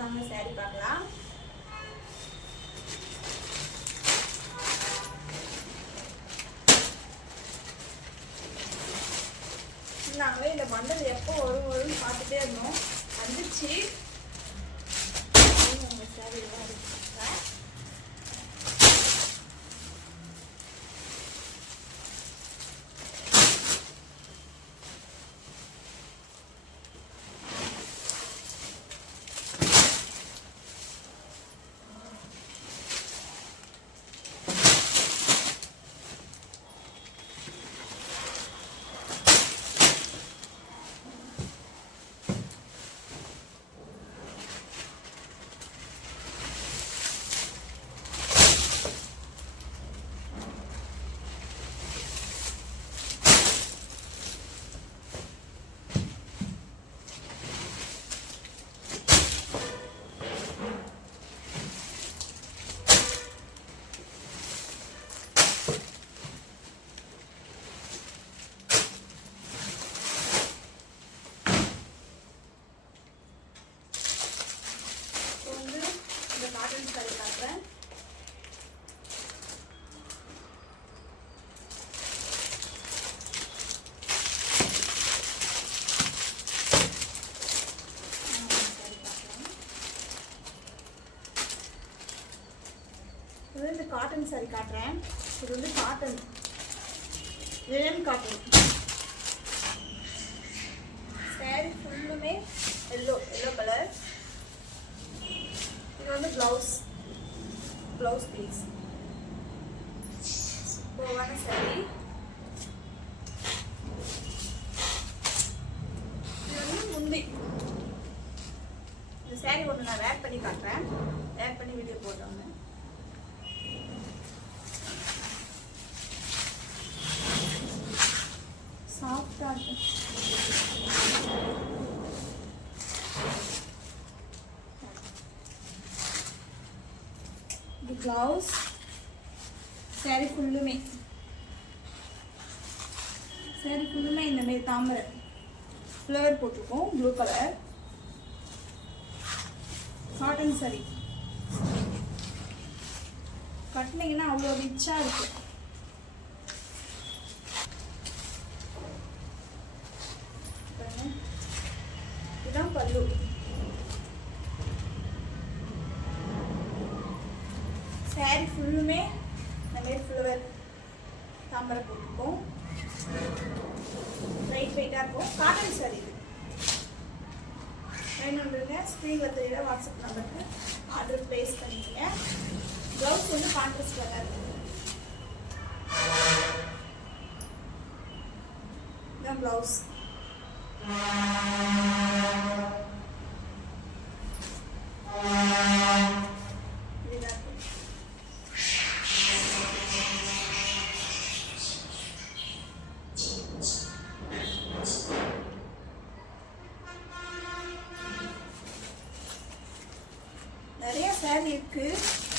வாங்க சாரி பார்க்கலாம். நாங்களே இந்த பண்டல் எப்போ வரும்னு பார்த்துட்டே இருந்தோம். வந்துச்சு. சாரி எல்லாம் இருக்கு. இந்த காட்டன் சாரி காட்டுறேன். இது வந்து காட்டன், ரேன் காட்டன் சாரி ஃபுல்லுமே எல்லோ கலர். இது வந்து ப்ளவுஸ் பீஸ். சூப்பரான சாரி. இது வந்து முந்தி. இந்த சாரி ஒன்று நான் வேர் பண்ணி காட்டுறேன். வேர் பண்ணி வீடியோ போடுறாங்க. ब्लाउज सारी फुल्लुमे இந்த மாதிரி தாமரை ஃப்ளவர் போட்டுருக்கோம். Blue colour cotton sari. கட்டினீங்கன்னா அவ்வளோ ரிச்சாக இருக்கு. இதுதான் பல்லு. சாரி ஃபுல்லுமே இந்த மாதிரி ஃப்ளவர் தாமரை போட்டுருக்கோம். லைட் வெயிட்டாக இருக்கும். காட்டன் சாரி இது. வேணுன்றங்க ஸ்க்ரீனில் தெரியல வாட்ஸ்அப் நம்பருக்கு ஆர்டர் ப்ளேஸ் பண்ணிக்கங்க. ப்ளவுஸ் வந்து கான்ட்ராஸ்ட் கலர். இதுதான் ப்ளவுஸ். நிறைய சாரி இருக்கு.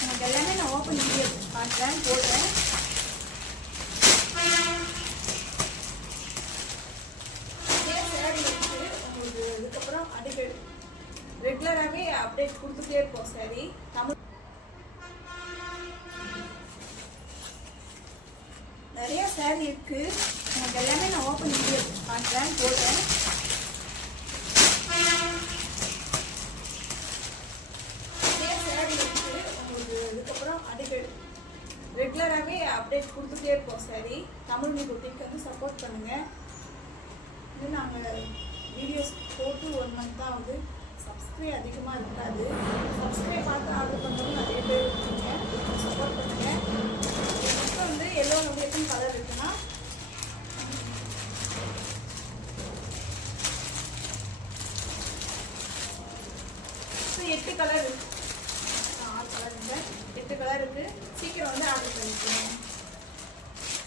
எனக்கு எல்லாமே நான் ஓப்பன் வீடியோ காட்டுறேன், போடுறேன். நிறைய சாரி இருக்கு. உங்களுக்கு இதுக்கப்புறம் அடிக்கடி ரெகுலராகவே அப்டேட் கொடுத்துட்டே இருப்போம். சாரி நிறைய சாரி இருக்கு. எனக்கு எல்லாமே நான் ஓப்பன் வீடியோ காட்டுறேன், போடுறேன். ரெகுலராகவே அப்டேட் கொடுத்துட்டே இருப்போம். சரி, தமிழ் மீ புட்டிக்கு வந்து சப்போர்ட் பண்ணுங்கள். இன்னும் நாங்கள் வீடியோஸ் போட்டு 1 மந்த் தான் ஆகுது. சப்ஸ்கிரைப் அதிகமாக இருக்காது. சப்ஸ்கிரைப் பார்த்து ஆர்டர் பண்ணுறது நிறைய பேர் இருக்கீங்க. சப்போர்ட் பண்ணுங்கள். இப்போ வந்து எல்லோ நம்ம எத்தனை கலர் இருக்குன்னா இப்போ 8 கலர் இருக்கு. 6 கலர் இல்லை, 8 கலர் இருக்குது. சீக்கிரம் வந்து ஆர்டர் பண்ணிக்கோங்க.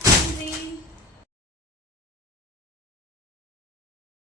நன்றி.